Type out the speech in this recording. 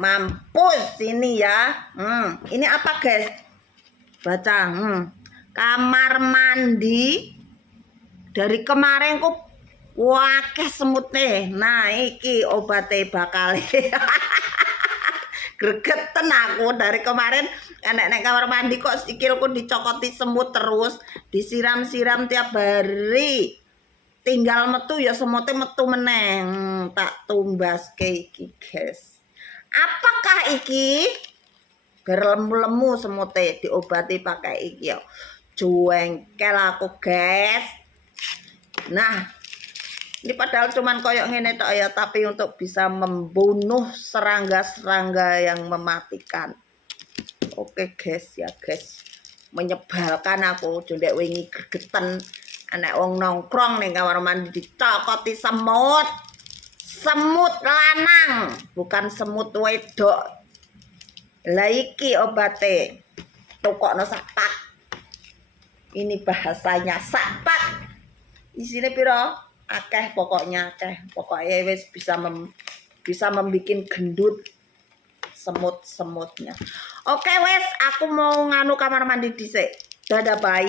Mampus ini ya. Ini apa guys? Baca. Kamar mandi dari kemarin kok wakeh semutnya. Nah iki obatnya bakal. Gregeten aku dari kemarin nek kamar mandi kok sikilku dicokoti semut terus, disiram-siram tiap hari. Tinggal metu ya semutnya metu meneng. Tak tumbas ke iki guys. Apakah iki? Berlemu-lemu semutnya diobati pakai iki ya. Juengkel aku guys. Nah, ini padahal cuman koyok ngene tok ya, tapi untuk bisa membunuh serangga-serangga yang mematikan. Oke guys ya guys. Menyebalkan aku jondek wingi gregeten anak wong nongkrong ning kamar mandi dicokoti semut. Semut lanang, bukan semut wedok. Lah iki obate. Tukokno sapak. Ini bahasanya sapak. Isine piro? Akeh pokoknya akeh. Pokoknya wis bisa membikin gendut semut-semutnya. Oke wes, aku mau nganu kamar mandi dhisik. Dadah bye.